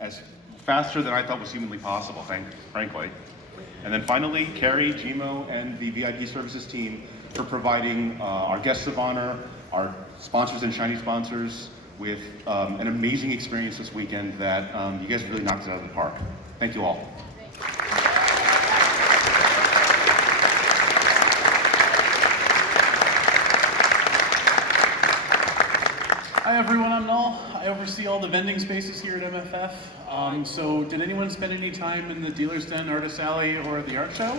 as faster than I thought was humanly possible, frankly. And then finally, Carrie, Gmo, and the VIP services team for providing our guests of honor, our sponsors and shiny sponsors with an amazing experience this weekend that you guys really knocked it out of the park. Thank you all. Hi everyone, I'm Null. I oversee all the vending spaces here at MFF. So did anyone spend any time in the Dealer's Den, Artist Alley, or the art show?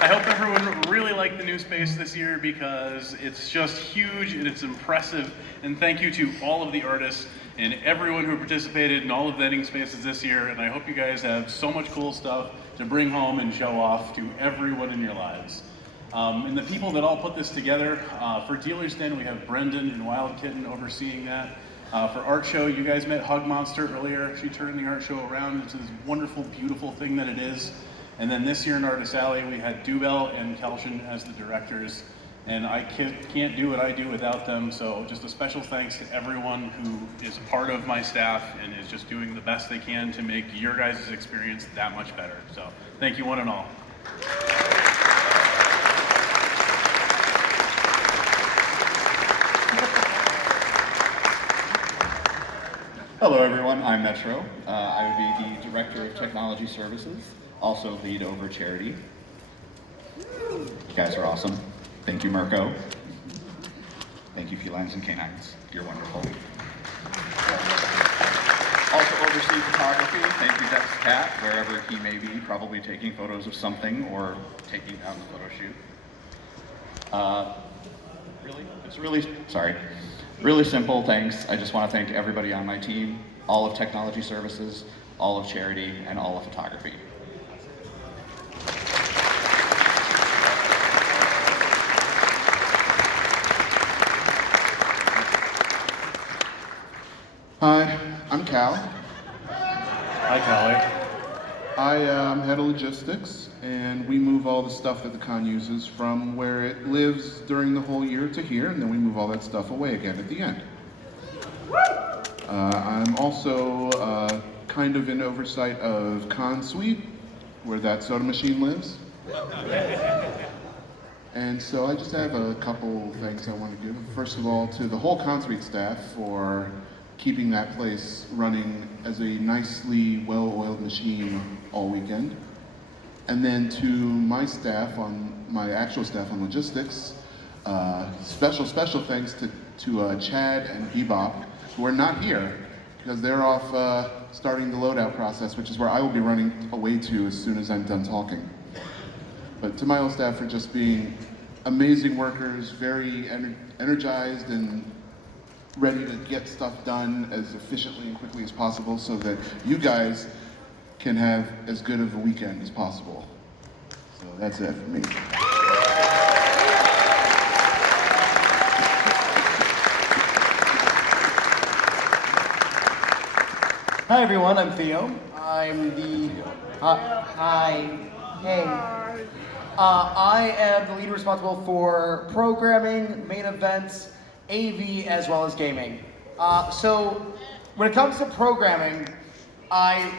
I hope everyone really liked the new space this year because it's just huge and it's impressive. And thank you to all of the artists and everyone who participated in all of the vending spaces this year. And I hope you guys have so much cool stuff to bring home and show off to everyone in your lives. And the people that all put this together, for Dealer's Den, we have Brendan and Wild Kitten overseeing that. For Art Show, you guys met Hug Monster earlier. She turned the art show around into this wonderful, beautiful thing that it is. And then this year in Artist Alley, we had Dubel and Kelshin as the directors. And I can't do what I do without them. So just a special thanks to everyone who is part of my staff and is just doing the best they can to make your guys' experience that much better. So thank you one and all. Hello everyone, I'm Metro. I would be the Director of Technology Services, also lead over charity. You guys are awesome. Thank you, Mirko. Thank you, Felines and Canines. You're wonderful. Also oversee photography. Thank you, Dex Cat, wherever he may be, probably taking photos of something or taking down the photo shoot. Really simple, thanks. I just want to thank everybody on my team, all of Technology Services, all of Charity, and all of Photography. Hi, I'm Cal. Hi, Callie. I am head of logistics, and we move all the stuff that the con uses from where it lives during the whole year to here, and then we move all that stuff away again at the end. I'm also kind of in oversight of Con Suite, where that soda machine lives. And so I just have a couple things I want to give. First of all, to the whole Con Suite staff for keeping that place running as a nicely well-oiled machine all weekend. And then to my staff, my actual staff on logistics, special thanks to Chad and Bebop, who are not here because they're off starting the loadout process, which is where I will be running away to as soon as I'm done talking. But to my whole staff for just being amazing workers, very energized and ready to get stuff done as efficiently and quickly as possible so that you guys can have as good of a weekend as possible. So that's it for me. Hi everyone, I'm Theo. I'm the, I am the lead responsible for programming, main events, AV, as well as gaming. So when it comes to programming, the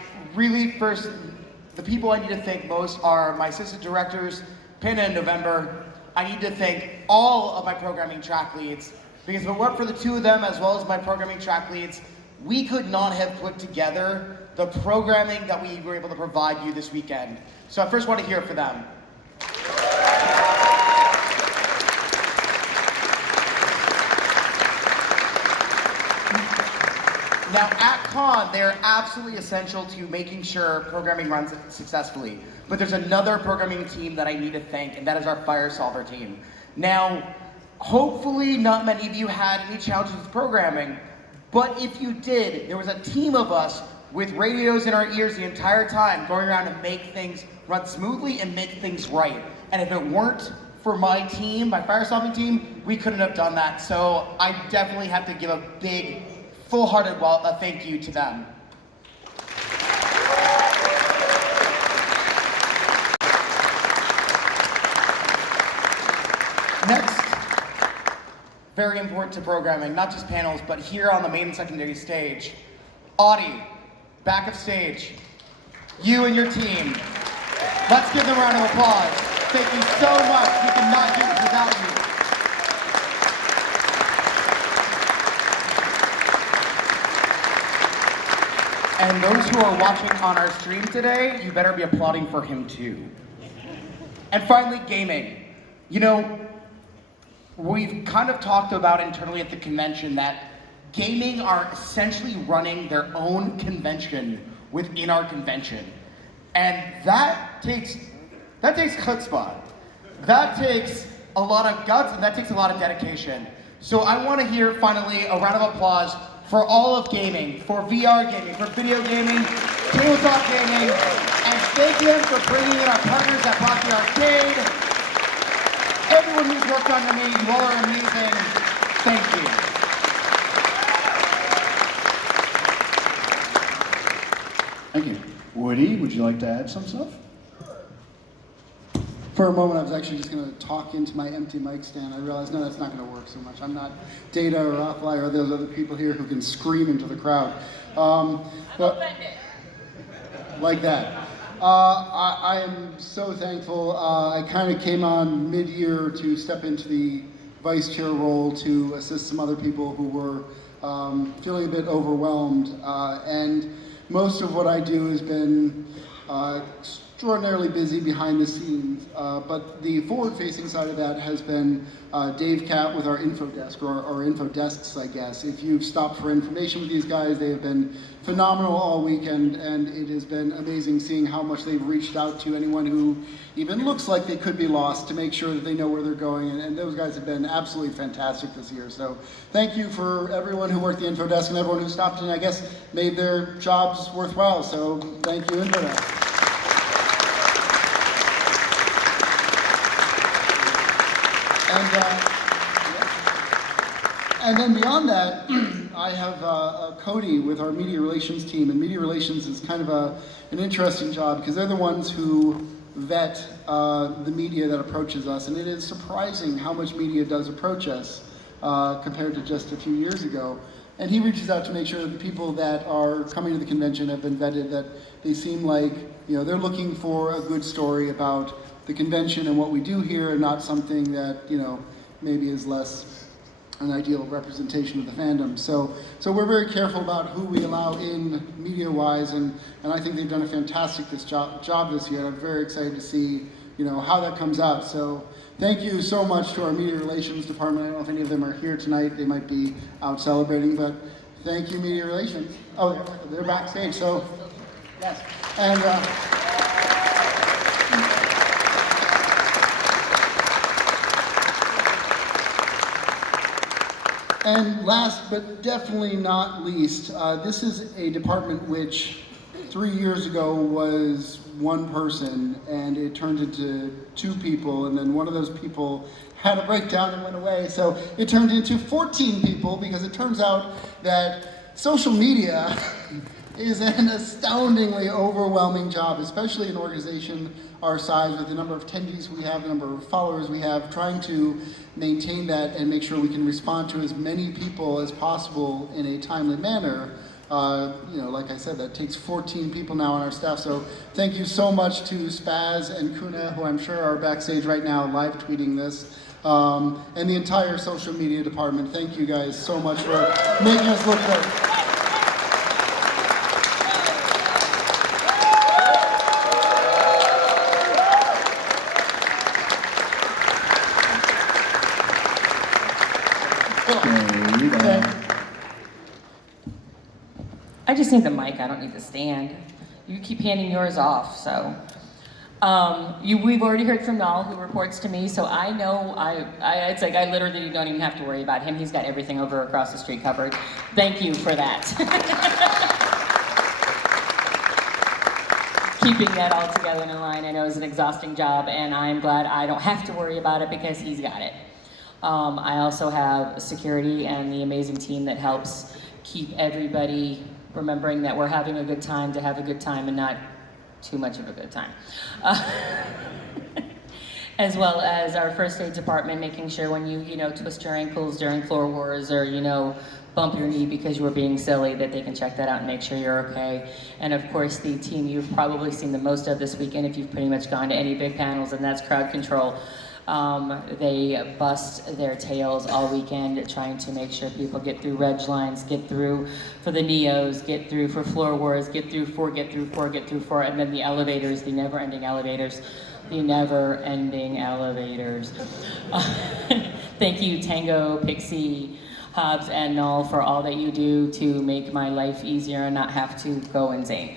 people I need to thank most are my assistant directors, Panda and November. I need to thank all of my programming track leads, because if it weren't for the two of them, as well as my programming track leads, we could not have put together the programming that we were able to provide you this weekend. So I first want to hear it for them. Now at Con, they're absolutely essential to making sure programming runs successfully. But there's another programming team that I need to thank, and that is our Firesolver team. Now, hopefully not many of you had any challenges with programming, but if you did, there was a team of us with radios in our ears the entire time, going around to make things run smoothly and make things right. And if it weren't for my team, my Firesolving team, we couldn't have done that. So I definitely have to give a big, full-hearted thank you to them. Next, very important to programming, not just panels, but here on the main and secondary stage. Audie, back of stage. You and your team. Let's give them a round of applause. Thank you so much. We cannot do this without you. And those who are watching on our stream today, you better be applauding for him too. And finally, gaming. You know, we've kind of talked about internally at the convention that gaming are essentially running their own convention within our convention. And that takes chutzpah. That takes a lot of guts and that takes a lot of dedication. So I want to hear finally a round of applause for all of gaming, for VR gaming, for video gaming, tabletop gaming, and thank them for bringing in our partners at Broccoli Arcade. Everyone who's worked under me, you all are amazing. Thank you. Thank you. Woody, would you like to add some stuff? For a moment, I was actually just going to talk into my empty mic stand. I realized, no, that's not going to work so much. I'm not Data or Rothfly or those other people here who can scream into the crowd. But like that. I am so thankful. I kind of came on mid-year to step into the vice chair role to assist some other people who were feeling a bit overwhelmed. And most of what I do has been extraordinarily busy behind the scenes, but the forward-facing side of that has been Dave Cat with our info desk, or our info desks, I guess. If you've stopped for information with these guys, they have been phenomenal all weekend, and it has been amazing seeing how much they've reached out to anyone who even looks like they could be lost to make sure that they know where they're going, and those guys have been absolutely fantastic this year. So thank you for everyone who worked the info desk and everyone who stopped and I guess made their jobs worthwhile. So thank you, info desk. And then beyond that, I have Cody with our media relations team, and media relations is kind of an interesting job because they're the ones who vet the media that approaches us, and it is surprising how much media does approach us compared to just a few years ago. And he reaches out to make sure that the people that are coming to the convention have been vetted, that they seem like, you know, they're looking for a good story about the convention and what we do here, and not something that, you know, maybe is less an ideal representation of the fandom. So we're very careful about who we allow in media-wise, and I think they've done a fantastic job this year. I'm very excited to see, you know, how that comes out. So thank you so much to our media relations department. I don't know if any of them are here tonight. They might be out celebrating, but thank you, media relations. Oh, they're backstage, so yes. And and last but definitely not least, this is a department which 3 years ago was one person, and it turned into 2 people, and then one of those people had a breakdown and went away. So it turned into 14 people, because it turns out that social media is an astoundingly overwhelming job, especially an organization our size, with the number of attendees we have, the number of followers we have, trying to maintain that and make sure we can respond to as many people as possible in a timely manner. You know, like I said, that takes 14 people now on our staff. So thank you so much to Spaz and Kuna, who I'm sure are backstage right now live tweeting this, and the entire social media department. Thank you guys so much for making us look good. I just need the mic, I don't need the stand. You keep handing yours off, so. We've already heard from Nal, who reports to me, so I know, it's like I literally don't even have to worry about him. He's got everything over across the street covered. Thank you for that. Keeping that all together in a line, I know, is an exhausting job, and I'm glad I don't have to worry about it because he's got it. I also have security and the amazing team that helps keep everybody remembering that we're having a good time to have a good time and not too much of a good time. as well as our first aid department, making sure when you twist your ankles during floor wars or, bump your knee because you were being silly, that they can check that out and make sure you're okay. And of course, the team you've probably seen the most of this weekend, if you've pretty much gone to any big panels, and that's crowd control. They bust their tails all weekend trying to make sure people get through reg lines, get through for the NEOs, get through for floor wars, get through four, and then the elevators, the never-ending elevators. The never-ending elevators. Thank you, Tango, Pixie, Hobbs, and Null for all that you do to make my life easier and not have to go insane.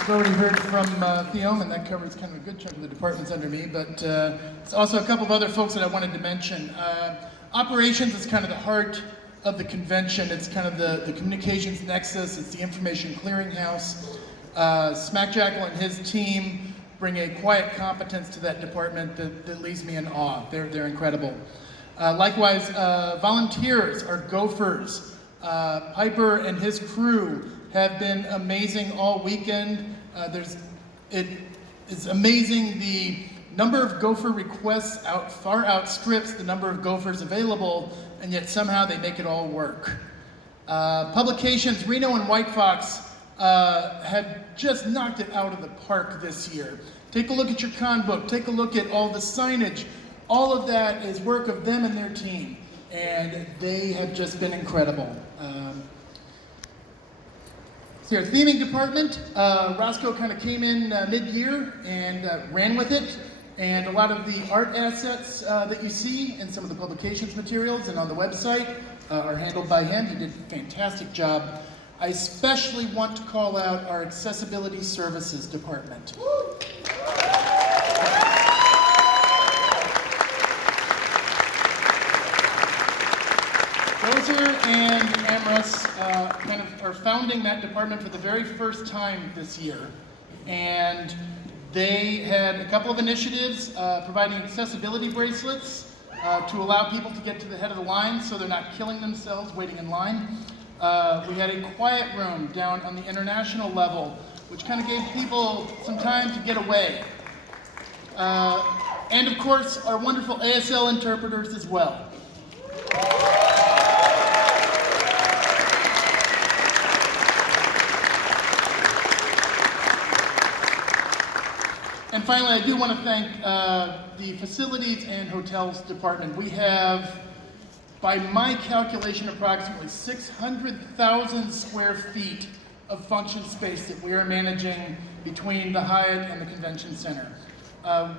We've already heard from Theom, and that covers kind of a good chunk of the departments under me, but it's also a couple of other folks that I wanted to mention. Operations is kind of the heart of the convention. It's kind of the communications nexus. It's the information clearinghouse. Smack Jackal and his team bring a quiet competence to that department that leaves me in awe. They're incredible. Likewise, volunteers are gophers. Piper and his crew have been amazing all weekend. It's amazing the number of gopher requests far outstrips the number of gophers available, and yet somehow they make it all work. Publications, Reno and White Fox have just knocked it out of the park this year. Take a look at your con book, take a look at all the signage. All of that is work of them and their team, and they have just been incredible. So our theming department, Roscoe kind of came in mid-year and ran with it. And a lot of the art assets that you see in some of the publications materials and on the website are handled by him. He did a fantastic job. I especially want to call out our accessibility services department. Dozer and Amras kind of are founding that department for the very first time this year. And they had a couple of initiatives providing accessibility bracelets to allow people to get to the head of the line so they're not killing themselves waiting in line. We had a quiet room down on the international level, which kind of gave people some time to get away. And of course, our wonderful ASL interpreters as well. And finally, I do want to thank the Facilities and Hotels Department. We have, by my calculation, approximately 600,000 square feet of function space that we are managing between the Hyatt and the Convention Center.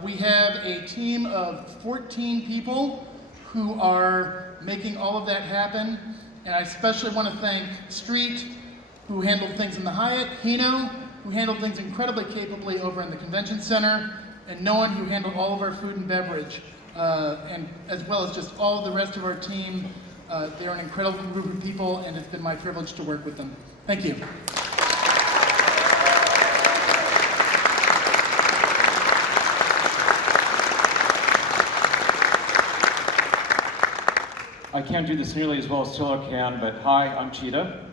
We have a team of 14 people who are making all of that happen. And I especially want to thank Street, who handled things in the Hyatt, Hino, who handled things incredibly capably over in the Convention Center, and Noan, who handled all of our food and beverage, and as well as just all the rest of our team. They're an incredible group of people, and it's been my privilege to work with them. Thank you. I can't do this nearly as well as Tiller can, but hi, I'm Cheetah.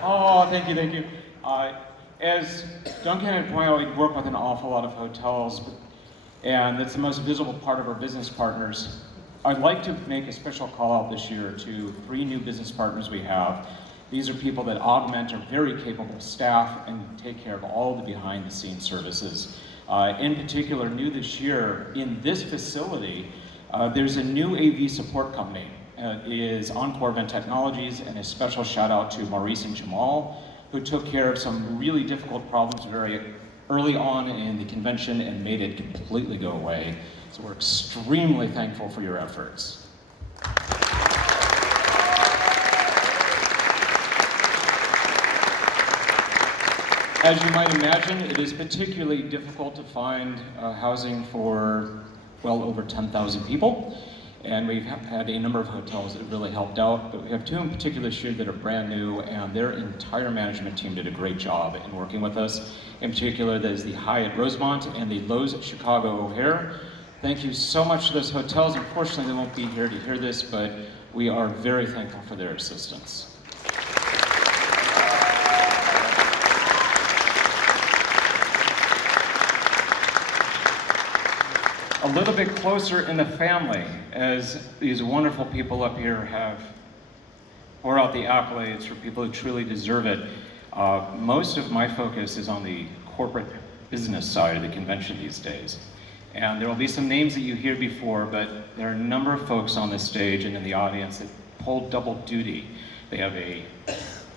Oh, thank you. As Duncan had pointed out, we work with an awful lot of hotels, and it's the most visible part of our business partners. I'd like to make a special call out this year to 3 new business partners we have. These are people that augment our very capable staff and take care of all the behind the scenes services. In particular, new this year, in this facility, there's a new AV support company. It is Encore Event Technologies, and a special shout out to Maurice and Jamal, who took care of some really difficult problems very early on in the convention and made it completely go away. So we're extremely thankful for your efforts. As you might imagine, it is particularly difficult to find housing for well over 10,000 people. And we've had a number of hotels that have really helped out, but we have 2 in particular this year that are brand new, and their entire management team did a great job in working with us. In particular, that is the Hyatt Rosemont and the Loews Chicago O'Hare. Thank you so much to those hotels. Unfortunately, they won't be here to hear this, but we are very thankful for their assistance. A little bit closer in the family, as these wonderful people up here have poured out the accolades for people who truly deserve it. Most of my focus is on the corporate business side of the convention these days. And there will be some names that you hear before, but there are a number of folks on this stage and in the audience that pull double duty. They have a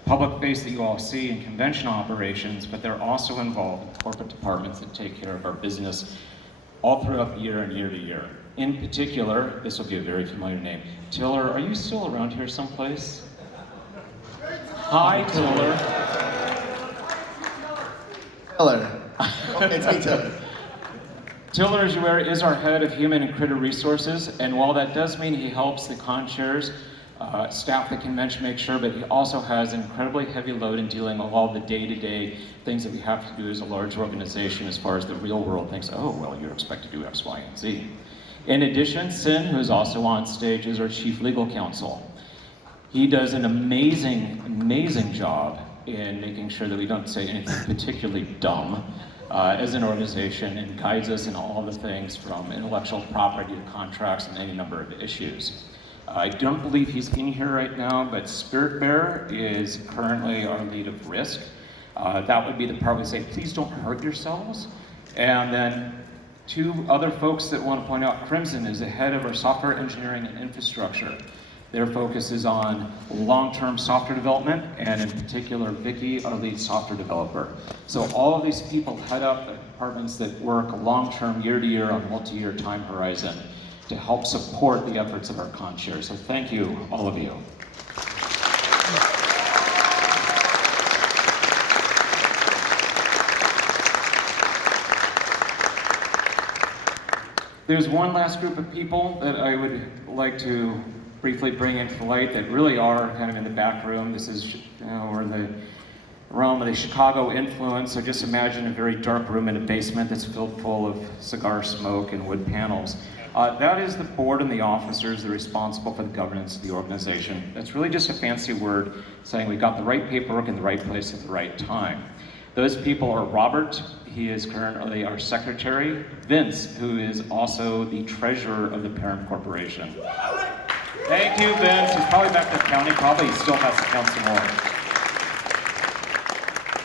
public face that you all see in convention operations, but they're also involved in corporate departments that take care of our business all throughout the year and year to year. In particular, this will be a very familiar name. Tiller, are you still around here someplace? Hi, Tiller. Tiller. It's me, Tiller. Tiller, as you aware, is our head of human and critter resources, and while that does mean he helps the con chairs staff the convention, make sure, but he also has an incredibly heavy load in dealing with all the day-to-day things that we have to do as a large organization as far as the real world thinks, oh, well, you're expected to do X, Y, and Z. In addition, Sin, who's also on stage, is our chief legal counsel. He does an amazing, amazing job in making sure that we don't say anything particularly dumb as an organization, and guides us in all the things from intellectual property to contracts and any number of issues. I don't believe he's in here right now, but Spirit Bear is currently our lead of risk. That would be the part we say, please don't hurt yourselves. And then two other folks that want to point out, Crimson is the head of our software engineering and infrastructure. Their focus is on long-term software development, and in particular, Vicky, our lead software developer. So all of these people head up the departments that work long-term, year-to-year, on multi-year time horizon to help support the efforts of our con chairs. So thank you, all of you. There's one last group of people that I would like to briefly bring into light that really are kind of in the back room. This is, we're in the realm of the Chicago influence, so just imagine a very dark room in a basement that's filled full of cigar smoke and wood panels. That is the board and the officers that are responsible for the governance of the organization. That's really just a fancy word saying we got the right paperwork in the right place at the right time. Those people are Robert, he is currently our secretary, Vince, who is also the treasurer of the parent corporation. Thank you, Vince. He's probably back to the county, probably still has to count some more.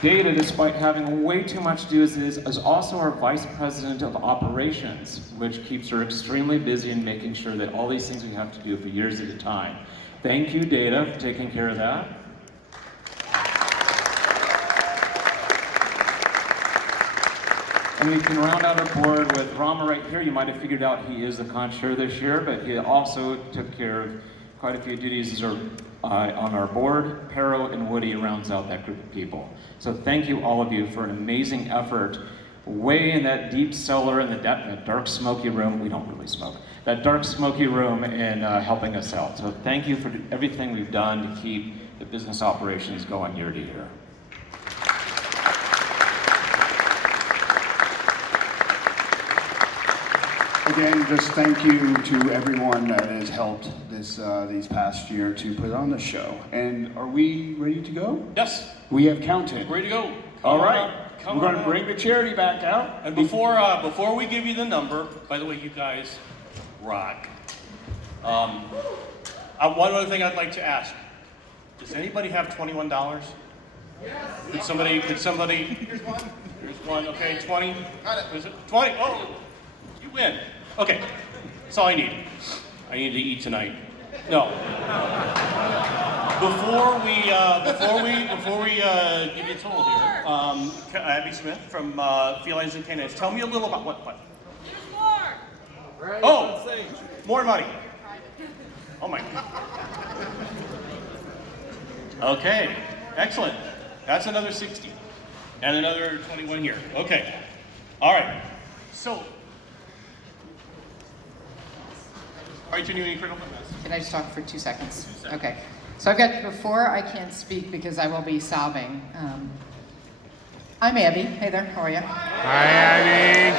Data, despite having way too much to do as it is also our vice president of operations, which keeps her extremely busy in making sure that all these things we have to do for years at a time. Thank you, Data, for taking care of that. And we can round out our board with Rama right here. You might have figured out he is the con chair this year, but he also took care of quite a few duties on our board. Pero and Woody rounds out that group of people. So thank you, all of you, for an amazing effort way in that deep cellar in that dark, smoky room. We don't really smoke. That dark, smoky room in helping us out. So thank you for everything we've done to keep the business operations going year to year. Again, just thank you to everyone that has helped this these past year to put on the show. And are we ready to go? Yes. We have counted. Ready to go. All right. We're going to bring the charity back out. And before we give you the number, by the way, you guys rock. One other thing I'd like to ask: does anybody have $21? Yes. Could somebody? Here's one. Here's one. Okay, 20. Got it. Is it 20? Oh, you win. Okay, that's all I need. I need to eat tonight. No. Before we give you a total here, Abby Smith from Felines and Canines, tell me a little about what? There's more. Right, oh, more money. Oh my. Okay, excellent. That's another 60, and another 21 here. Okay, all right. So. Are you doing critical mass? Can I just talk for 2 seconds? Okay. So I've got, before I can't speak because I will be sobbing. I'm Abby. Hey there, how are you? Hi, Abby.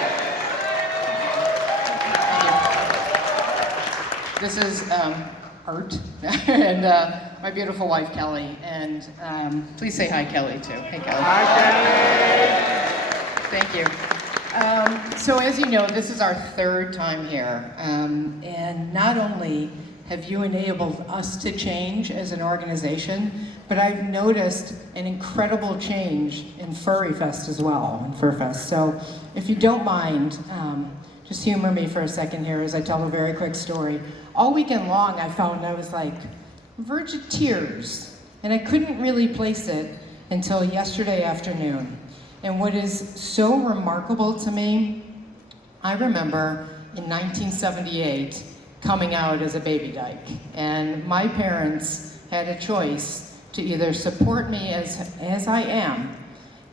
Thank you. This is Art, and my beautiful wife, Kelly. And please say hi, Kelly, too. Hey, Kelly. Hi, Kelly. Thank you. So as you know, this is our third time here. And not only have you enabled us to change as an organization, but I've noticed an incredible change in Furry Fest as well, in Fur Fest. So if you don't mind, just humor me for a second here as I tell a very quick story. All weekend long, I found I was like, verge of tears. And I couldn't really place it until yesterday afternoon. And what is so remarkable to me, I remember in 1978 coming out as a baby dyke. And my parents had a choice to either support me as I am,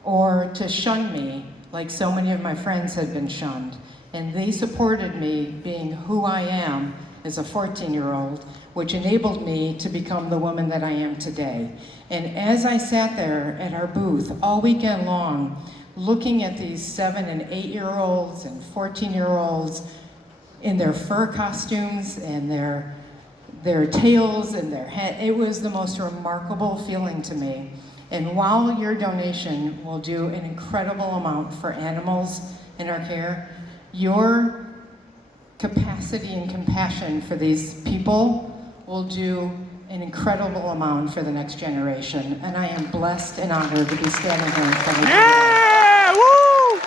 or to shun me like so many of my friends had been shunned. And they supported me being who I am as a 14-year-old, which enabled me to become the woman that I am today. And as I sat there at our booth all weekend long, looking at these 7 and 8-year-olds and 14-year-olds in their fur costumes and their tails and their head, it was the most remarkable feeling to me. And while your donation will do an incredible amount for animals in our care, your capacity and compassion for these people will do an incredible amount for the next generation. And I am blessed and honored to be standing here in front of you. Yeah! Woo!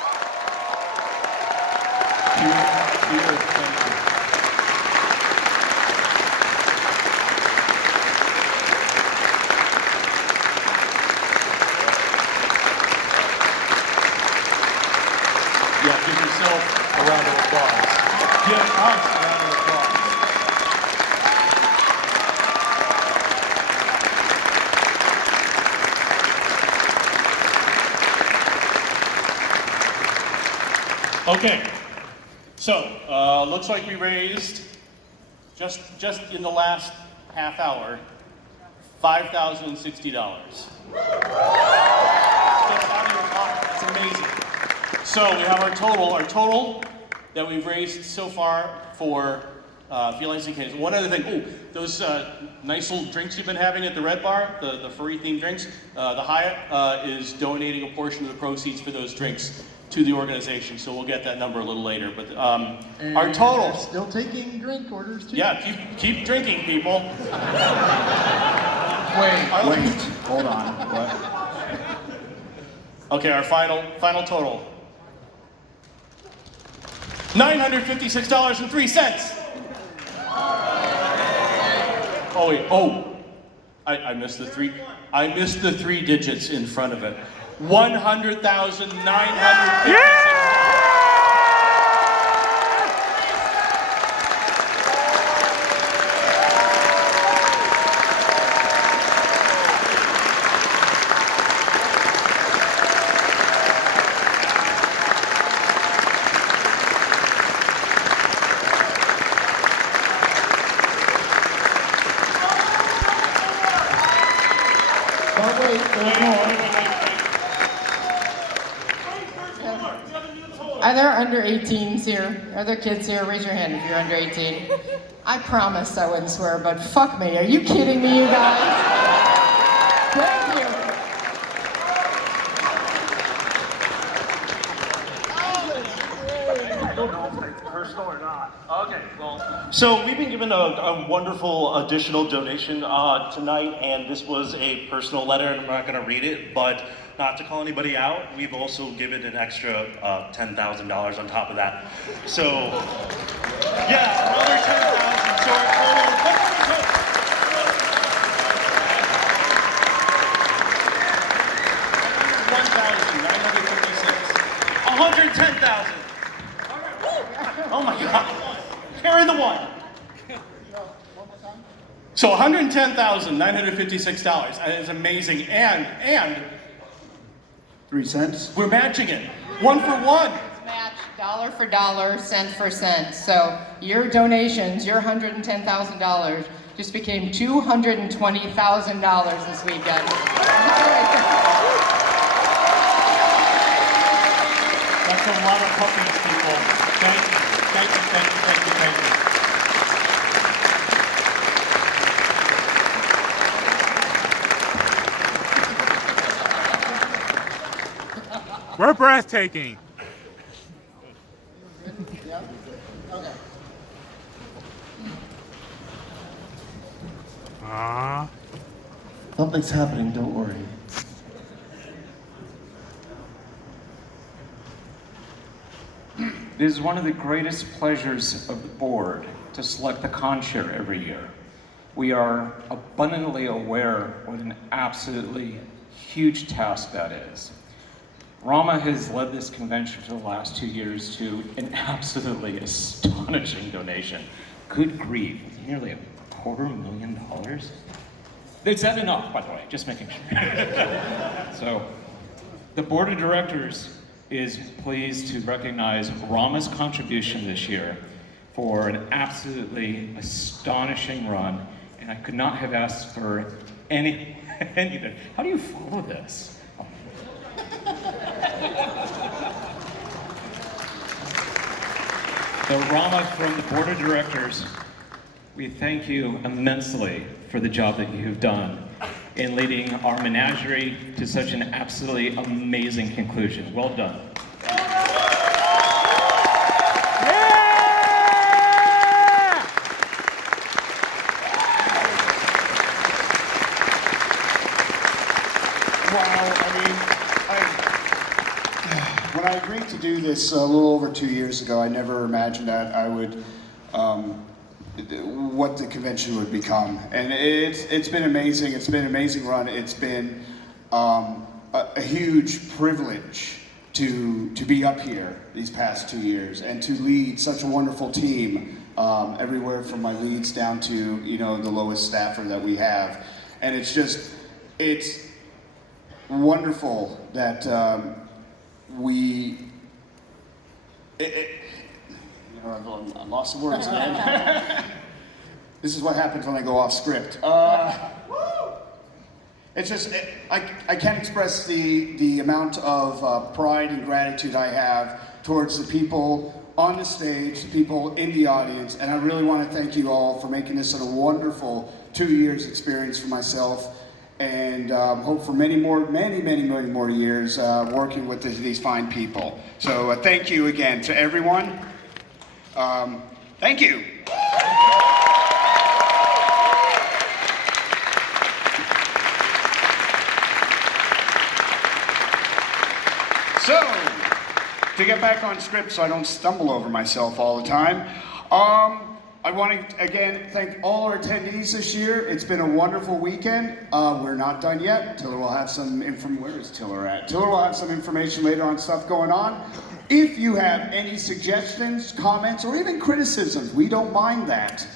Yeah, give yourself a round of applause. Give us a round of applause. Okay, so looks like we raised just in the last half hour $5,060. That's out of your pocket. It's amazing. So we have our total that we've raised so far for felines and kittens. One other thing, those nice little drinks you've been having at the Red Bar, the furry themed drinks, the Hyatt is donating a portion of the proceeds for those drinks to the organization, so we'll get that number a little later. But our total, Still taking drink orders too? yeah, keep drinking, people. Wait, hold on. What? Okay, our final total. $956.03. Oh wait, I missed the three. I missed the 3 digits in front of it. 100,956. Are there under 18s here? Are there kids here? Raise your hand if you're under 18. I promised I wouldn't swear, but fuck me. Are you kidding me, you guys? Thank you. I don't know if it's personal or not. Okay, well. So we've been given a wonderful additional donation tonight, and this was a personal letter, and I'm not going to read it, but not to call anybody out, we've also given an extra $10,000 on top of that. So, yeah, another $10,000. So our total, $1,956. $110,000. Oh my God. Carry the one. So $110,956. That is amazing. And 3 cents? we're matching it. 1 for 1. Match dollar for dollar, cent for cent. So your donations, your $110,000 just became $220,000 this weekend. That's a lot of puppies, people. Thank you. We're breathtaking. Yeah? Okay. Ah. Something's happening, don't worry. It is one of the greatest pleasures of the board to select the con chair every year. We are abundantly aware what an absolutely huge task that is. Rama has led this convention for the last 2 years to an absolutely astonishing donation. Good grief, nearly $250,000? Is that enough, by the way? Just making sure. So, the board of directors is pleased to recognize Rama's contribution this year for an absolutely astonishing run, and I could not have asked for anything. How do you follow this? So Rama, from the board of directors, we thank you immensely for the job that you've done in leading our menagerie to such an absolutely amazing conclusion. Well done. When I agreed to do this a little over 2 years ago, I never imagined that I would, what the convention would become. And it's been amazing. It's been an amazing run. It's been a huge privilege to be up here these past 2 years and to lead such a wonderful team, everywhere from my leads down to, you know, the lowest staffer that we have. And it's wonderful that I lost the words again. This is what happens when I go off script. It's just, I can't express the amount of pride and gratitude I have towards the people on the stage, the people in the audience, and I really want to thank you all for making this a wonderful 2 years experience for myself, and hope for many more years working with these fine people. So thank you again to everyone. Thank you. So, to get back on script so I don't stumble over myself all the time, I want to again thank all our attendees this year. It's been a wonderful weekend. We're not done yet. Tiller will have some where is Tiller at? Tiller will have some information later on stuff going on. If you have any suggestions, comments, or even criticisms, we don't mind that.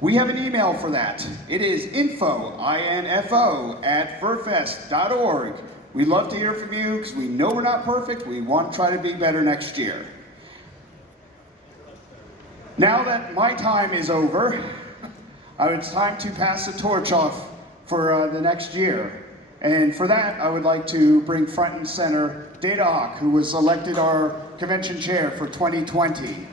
We have an email for that. It is info@furfest.org. We'd love to hear from you because we know we're not perfect. We want to try to be better next year. Now that my time is over, it's time to pass the torch off for the next year. And for that, I would like to bring front and center Data Hawk, who was elected our convention chair for 2020.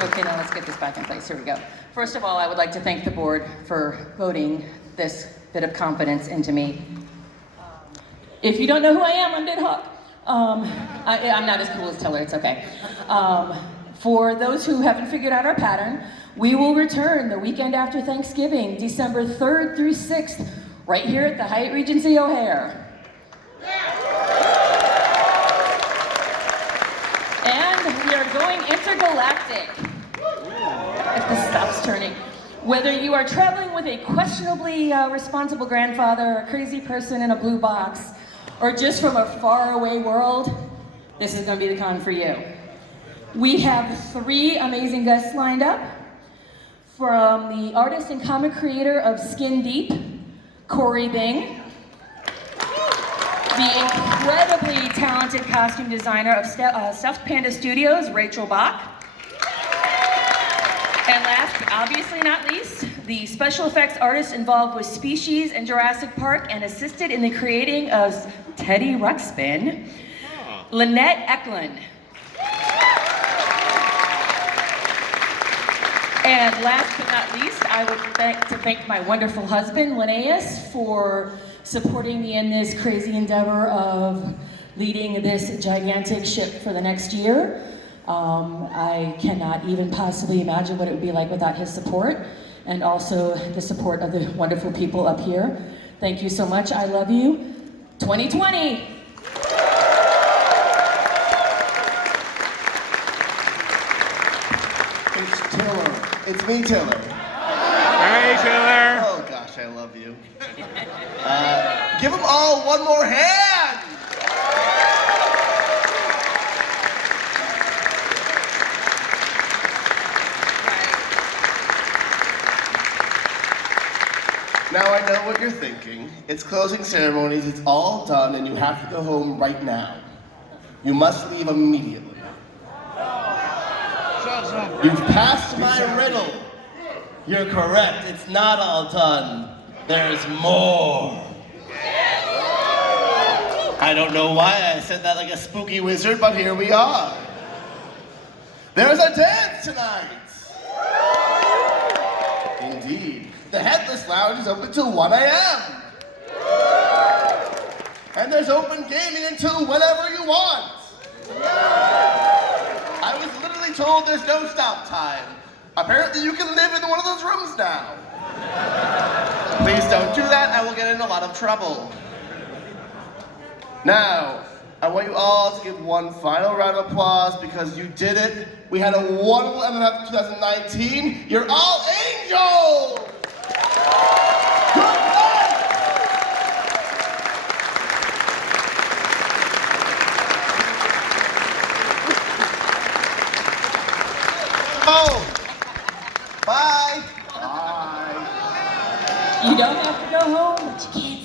Okay, now let's get this back in place. Here we go. First of all, I would like to thank the board for voting this bit of confidence into me. If you don't know who I am, I'm Data Hawk. I'm not as cool as Tiller, it's okay. For those who haven't figured out our pattern, we will return the weekend after Thanksgiving, December 3rd through 6th, right here at the Hyatt Regency O'Hare. And we are going intergalactic. If this stops turning. Whether you are traveling with a questionably responsible grandfather, or a crazy person in a blue box, or just from a faraway world, this is going to be the con for you. We have 3 amazing guests lined up. From the artist and comic creator of Skin Deep, Corey Bing. The incredibly talented costume designer of Stuffed Panda Studios, Rachel Bach. And last, obviously not least, the special effects artist involved with Species and Jurassic Park and assisted in the creating of Teddy Ruxpin, Lynette Eklund. And last but not least, I would like to thank my wonderful husband, Linnaeus, for supporting me in this crazy endeavor of leading this gigantic ship for the next year. I cannot even possibly imagine what it would be like without his support, and also the support of the wonderful people up here. Thank you so much. I love you. 2020. It's Tiller. It's me, Tiller. Hey, Tiller. Oh gosh, I love you. Give them all one more hand. Now I know what you're thinking. It's closing ceremonies, it's all done, and you have to go home right now. You must leave immediately. You've passed my riddle. You're correct, it's not all done. There's more. I don't know why I said that like a spooky wizard, but here we are. There's a dance tonight. Indeed. The Headless Lounge is open till 1 a.m. And there's open gaming until whenever you want. I was literally told there's no stop time. Apparently you can live in one of those rooms now. Please don't do that, I will get in a lot of trouble. Now, I want you all to give one final round of applause because you did it. We had a wonderful MMF 2019. You're all angels! Oh, bye. Bye. You don't have to go home, but you can't